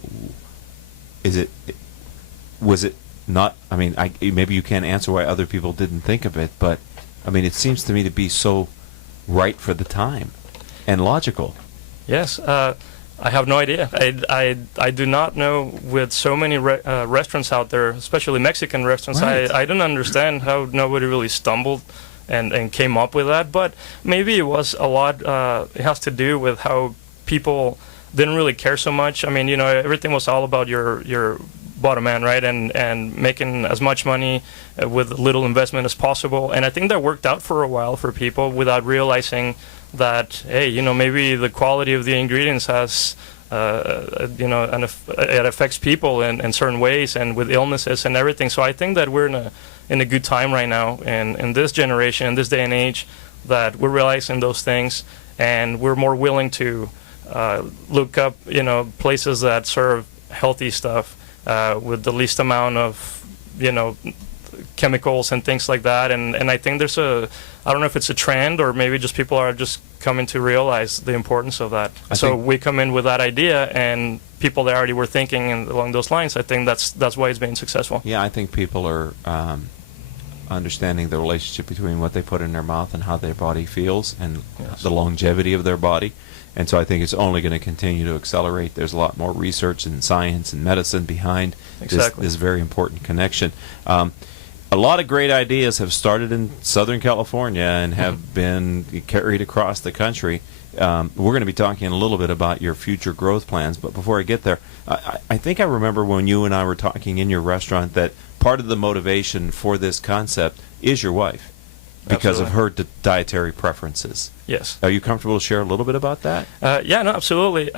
was it not? I mean, maybe you can't answer why other people didn't think of it, but I mean, it seems to me to be so right for the time and logical. Yes, I have no idea. I do not know, with so many restaurants out there, especially Mexican restaurants, right. I don't understand how nobody really stumbled and came up with that. But maybe it was a lot, it has to do with how people didn't really care so much. I mean, everything was all about your bottom end, right? And making as much money with little investment as possible. And I think that worked out for a while for people without realizing that, hey, maybe the quality of the ingredients has, it affects people in certain ways and with illnesses and everything. So I think that we're in a good time right now, and in this generation, in this day and age, that we're realizing those things, and we're more willing to look up, places that serve healthy stuff with the least amount of, chemicals and things like that. And I think there's I don't know if it's a trend or maybe just people are just coming to realize the importance of that. So we come in with that idea, and people that already were thinking along those lines, I think that's why it's been successful. Yeah, I think people are understanding the relationship between what they put in their mouth and how their body feels, and the longevity of their body. And so I think it's only going to continue to accelerate. There's a lot more research and science and medicine behind this very important connection. A lot of great ideas have started in Southern California and have been carried across the country. We're going to be talking a little bit about your future growth plans, but before I get there, I think I remember when you and I were talking in your restaurant that part of the motivation for this concept is your wife, because of her dietary preferences. Yes. Are you comfortable to share a little bit about that? Yeah, no, absolutely.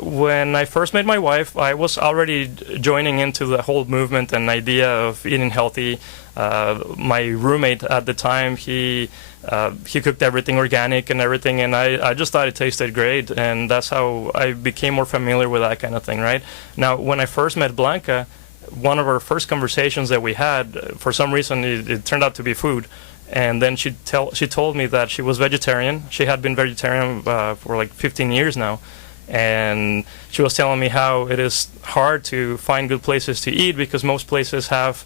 When I first met my wife, I was already joining into the whole movement and idea of eating healthy. My roommate at the time, he cooked everything organic and everything, and I just thought it tasted great, and that's how I became more familiar with that kind of thing, right? Now, when I first met Blanca, one of our first conversations that we had, for some reason, it turned out to be food. And then she told me that she was vegetarian. She had been vegetarian for like 15 years now. And she was telling me how it is hard to find good places to eat, because most places have,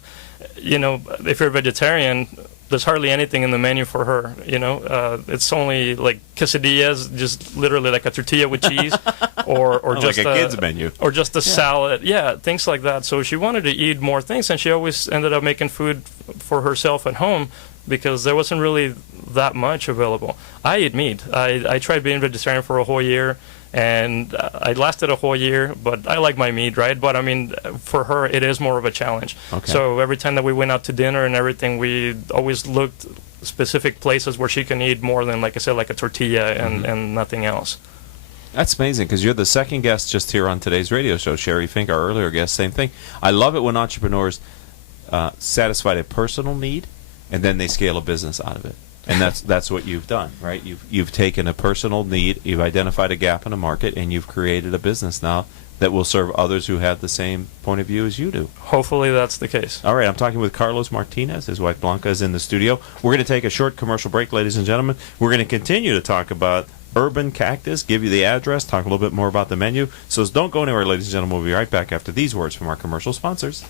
if you're a vegetarian, there's hardly anything in the menu for her. It's only like quesadillas, just literally like a tortilla with cheese, or just like a kid's menu, or just a salad. Yeah, things like that. So she wanted to eat more things, and she always ended up making food for herself at home, because there wasn't really that much available. I eat meat. I tried being vegetarian for a whole year, and I lasted a whole year, but I like my meat, right? But I mean, for her, it is more of a challenge. Okay. So every time that we went out to dinner and everything, we always looked specific places where she can eat more than, like I said, like a tortilla and nothing else. That's amazing, because you're the second guest just here on today's radio show. Sheri Fink, our earlier guest, same thing. I love it when entrepreneurs satisfy a personal need, and then they scale a business out of it. And that's what you've done, right? You've taken a personal need, you've identified a gap in a market, and you've created a business now that will serve others who have the same point of view as you do. Hopefully that's the case. All right, I'm talking with Carlos Martinez. His wife Blanca is in the studio. We're going to take a short commercial break, ladies and gentlemen. We're going to continue to talk about Urban Cactus, give you the address, talk a little bit more about the menu. So don't go anywhere, ladies and gentlemen. We'll be right back after these words from our commercial sponsors.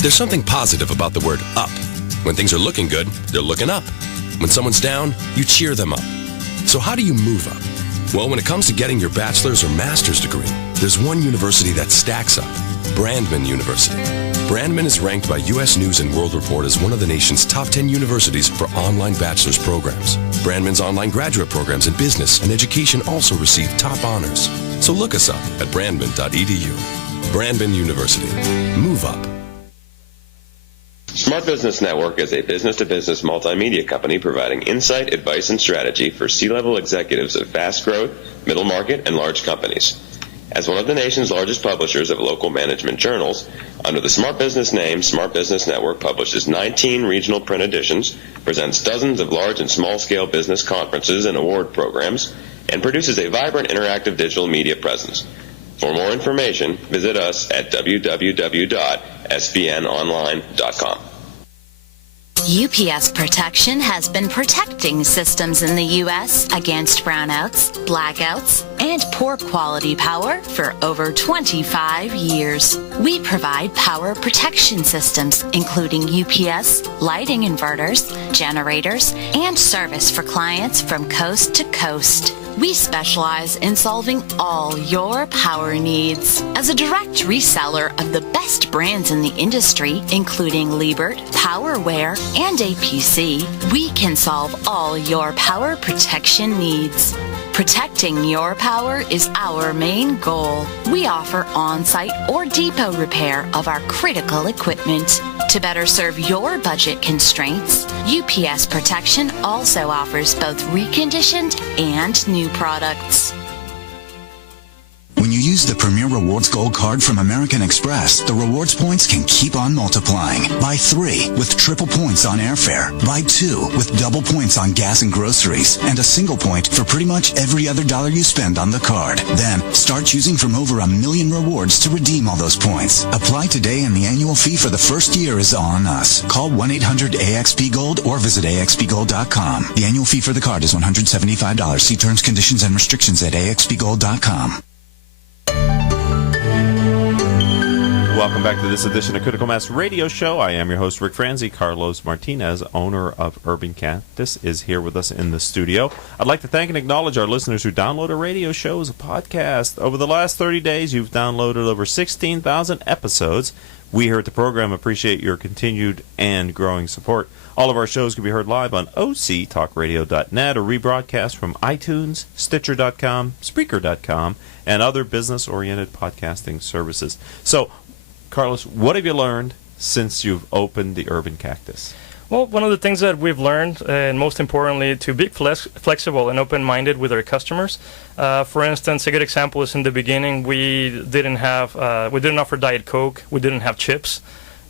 There's something positive about the word up. When things are looking good, they're looking up. When someone's down, you cheer them up. So how do you move up? Well, when it comes to getting your bachelor's or master's degree, there's one university that stacks up. Brandman University. Brandman is ranked by U.S. News & World Report as one of the nation's top 10 universities for online bachelor's programs. Brandman's online graduate programs in business and education also receive top honors. So look us up at brandman.edu. Brandman University. Move up. Smart Business Network is a business-to-business multimedia company providing insight, advice, and strategy for C-level executives of fast growth, middle market, and large companies. As one of the nation's largest publishers of local management journals, under the Smart Business name, Smart Business Network publishes 19 regional print editions, presents dozens of large and small-scale business conferences and award programs, and produces a vibrant interactive digital media presence. For more information, visit us at www.sbnonline.com. UPS Protection has been protecting systems in the U.S. against brownouts, blackouts, and poor quality power for over 25 years. We provide power protection systems, including UPS, lighting inverters, generators, and service for clients from coast to coast. We specialize in solving all your power needs. As a direct reseller of the best brands in the industry, including Liebert, PowerWare, and APC, we can solve all your power protection needs. Protecting your power is our main goal. We offer on-site or depot repair of our critical equipment. To better serve your budget constraints, UPS Protection also offers both reconditioned and new products. When you use the Premier Rewards Gold Card from American Express, the rewards points can keep on multiplying. Buy 3 with triple points on airfare. Buy 2 with double points on gas and groceries. And a single point for pretty much every other dollar you spend on the card. Then, start choosing from over 1 million rewards to redeem all those points. Apply today and the annual fee for the first year is on us. Call 1-800-AXP-GOLD or visit axpgold.com. The annual fee for the card is $175. See terms, conditions, and restrictions at axpgold.com. Welcome back to this edition of Critical Mass Radio Show. I am your host, Ric Franzi. Carlos Martinez, owner of Urban Cactus, is here with us in the studio. I'd like to thank and acknowledge our listeners who download our radio show as a podcast. Over the last 30 days, you've downloaded over 16,000 episodes. We here at the program appreciate your continued and growing support. All of our shows can be heard live on octalkradio.net or rebroadcast from iTunes, Stitcher.com, Spreaker.com, and other business-oriented podcasting services. So, Carlos, what have you learned since you've opened the Urban Cactus? Well, one of the things that we've learned, and most importantly, to be flexible and open-minded with our customers. For instance, a good example is in the beginning, we didn't offer Diet Coke, we didn't have chips.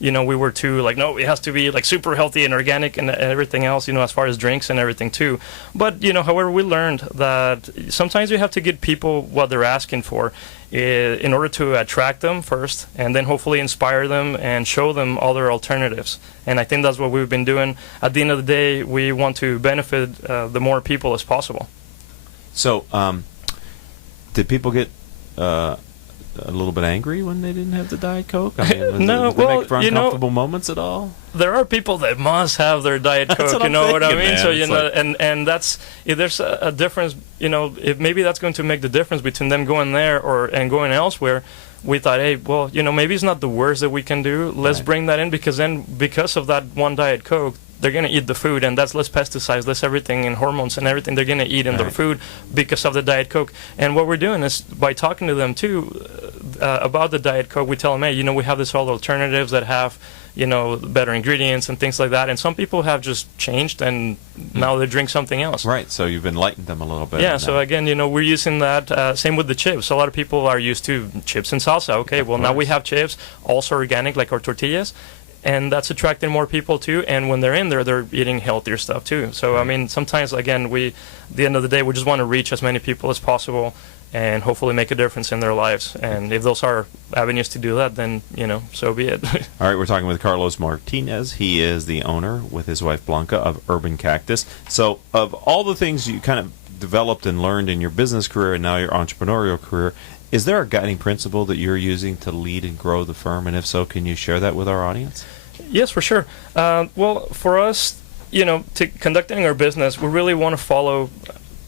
You know, we were too, like, no, it has to be, like, super healthy and organic and everything else, you know, as far as drinks and everything, too. But, you know, however, we learned that sometimes you have to give people what they're asking for in order to attract them first, and then hopefully inspire them and show them other alternatives. And I think that's what we've been doing. At the end of the day, we want to benefit the more people as possible. So, did people get a little bit angry when they didn't have the Diet Coke? I mean, no, did they well, make for uncomfortable moments at all? There are people that must have their Diet Coke, you know what I mean? Man. So, you know, like, and that's, if there's a difference, you know, if maybe that's going to make the difference between them going there and going elsewhere. We thought, hey, well, you know, maybe it's not the worst that we can do. Let's bring that in, because then, because of that one Diet Coke, they're going to eat the food, and that's less pesticides, less everything, and hormones and everything they're going to eat in their food because of the Diet Coke. And what we're doing is, by talking to them, too, about the Diet Coke, we tell them, hey, you know, we have these all alternatives that have, you know, better ingredients and things like that. And some people have just changed, and now they drink something else. Right, so you've enlightened them a little bit. Yeah, so again, you know, we're using that. Same with the chips. A lot of people are used to chips and salsa. Okay, well, now we have chips, also organic, like our tortillas. And that's attracting more people, too. And when they're in there, they're eating healthier stuff, too. So, I mean, sometimes, again, at the end of the day, we just want to reach as many people as possible and hopefully make a difference in their lives. And if those are avenues to do that, then, you know, so be it. All right, we're talking with Carlos Martinez. He is the owner, with his wife Blanca, of Urban Cactus. So, of all the things you kind of developed and learned in your business career and now your entrepreneurial career, is there a guiding principle that you're using to lead and grow the firm? And if so, can you share that with our audience? Yes, for sure. Well, for us, you know, to conducting our business, we really want to follow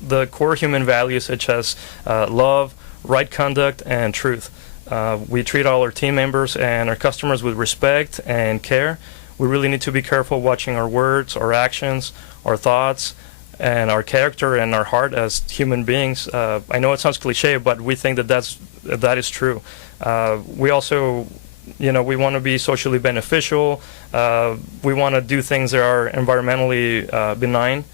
the core human values such as love, right conduct, and truth. We treat all our team members and our customers with respect and care. We really need to be careful watching our words, our actions, our thoughts, and our character and our heart as human beings. I know it sounds cliche, but we think that is true. We also, you know, we want to be socially beneficial. We want to do things that are environmentally benign,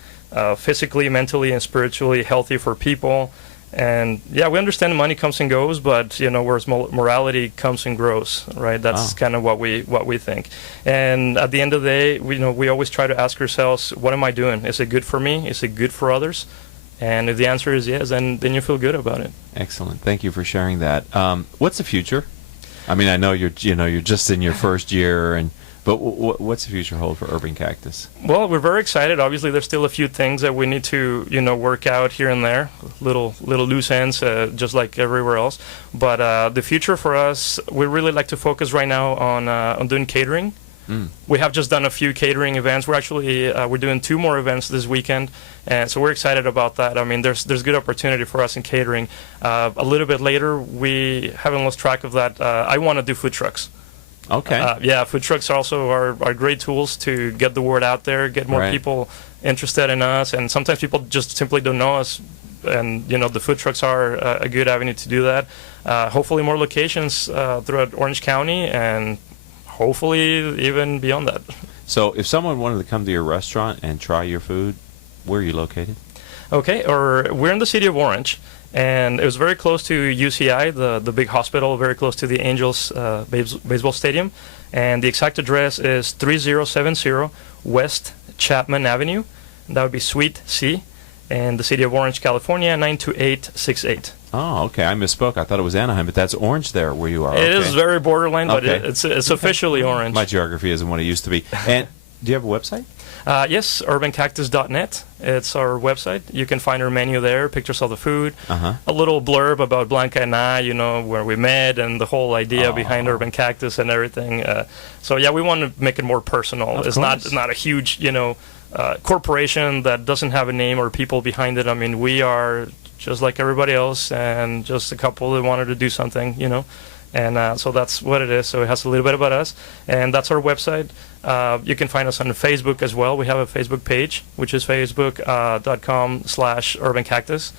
physically, mentally, and spiritually healthy for people. And yeah, we understand money comes and goes, but whereas morality comes and grows, right? That's kind of what we think. And at the end of the day, we always try to ask ourselves, what am I doing? Is it good for me? Is it good for others? And if the answer is yes, then you feel good about it. Excellent. Thank you for sharing that. What's the future? I mean, I know you're just in your first year, but what's the future hold for Urban Cactus? Well, we're very excited. Obviously, there's still a few things that we need to, work out here and there, little loose ends, just like everywhere else. But the future for us, we really like to focus right now on doing catering. We have just done a few catering events. We're doing 2 more events this weekend, and so we're excited about that. I mean, there's good opportunity for us in catering. A little bit later, we haven't lost track of that. I want to do food trucks. Okay. Food trucks also are great tools to get the word out there, get more people interested in us, and sometimes people just simply don't know us. And the food trucks are a good avenue to do that. Hopefully, more locations throughout Orange County, and hopefully even beyond that. So if someone wanted to come to your restaurant and try your food, where are you located? Okay, we're in the city of Orange, and it was very close to UCI, the big hospital, very close to the Angels baseball stadium. And the exact address is 3070 West Chapman Avenue. That would be Suite C, in the city of Orange, California, 92868. Oh, okay. I misspoke. I thought it was Anaheim, but that's Orange there where you are. It is very borderline, but it's officially Orange. My geography isn't what it used to be. And do you have a website? Yes, urbancactus.net. It's our website. You can find our menu there, pictures of the food, a little blurb about Blanca and I, where we met, and the whole idea behind Urban Cactus and everything. So yeah, we want to make it more personal. It's not a huge, corporation that doesn't have a name or people behind it. I mean, we are just like everybody else, and just a couple that wanted to do something, And so that's what it is. So it has a little bit about us, and that's our website. You can find us on Facebook as well. We have a Facebook page, which is facebook.com/urbancactus.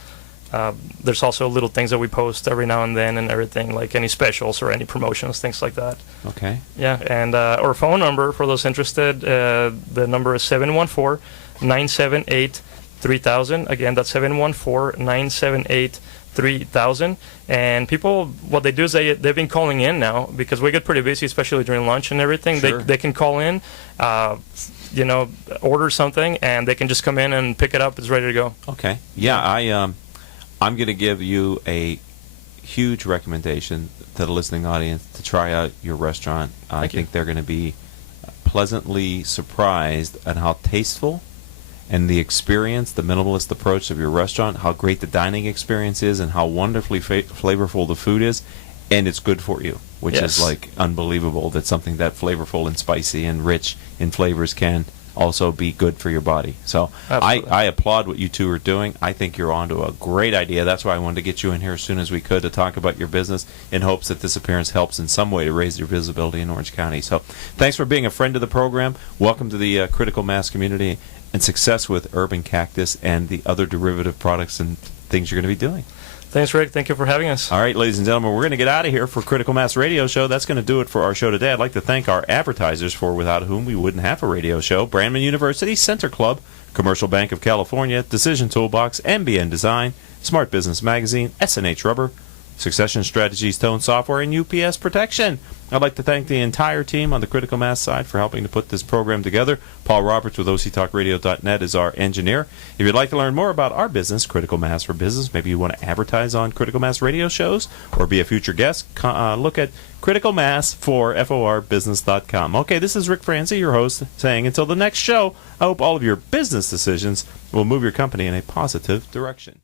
There's also little things that we post every now and then and everything, like any specials or any promotions, things like that. Okay. Yeah, and our phone number for those interested, the number is 714-978-3000. Again, that's 714-978-3000. And people, what they do is they've been calling in now, because we get pretty busy, especially during lunch and everything. Sure. They can call in, order something, and they can just come in and pick it up. It's ready to go. Okay. Yeah, I'm going to give you a huge recommendation to the listening audience to try out your restaurant. I think they're going to be pleasantly surprised at how tasteful and the experience, the minimalist approach of your restaurant, how great the dining experience is, and how wonderfully flavorful the food is, and it's good for you, which is like unbelievable that something that flavorful and spicy and rich in flavors can also be good for your body. So I applaud what you two are doing. I think you're onto a great idea. That's why I wanted to get you in here as soon as we could to talk about your business, in hopes that this appearance helps in some way to raise your visibility in Orange County. So thanks for being a friend of the program. Welcome to the critical mass community, and success with Urban Cactus and the other derivative products and things you're going to be doing. Thanks, Rick. Thank you for having us. All right, ladies and gentlemen, we're going to get out of here for Critical Mass Radio Show. That's going to do it for our show today. I'd like to thank our advertisers, for without whom we wouldn't have a radio show: Brandman University, Center Club, Commercial Bank of California, Decision Toolbox, MBN Design, Smart Business Magazine, S&H Rubber, Succession Strategies Tone Software, and UPS Protection. I'd like to thank the entire team on the Critical Mass side for helping to put this program together. Paul Roberts with OCTalkRadio.net is our engineer. If you'd like to learn more about our business, Critical Mass for Business, maybe you want to advertise on Critical Mass radio shows or be a future guest, look at Critical Mass for FORbusiness.com. Okay, this is Ric Franzi, your host, saying until the next show, I hope all of your business decisions will move your company in a positive direction.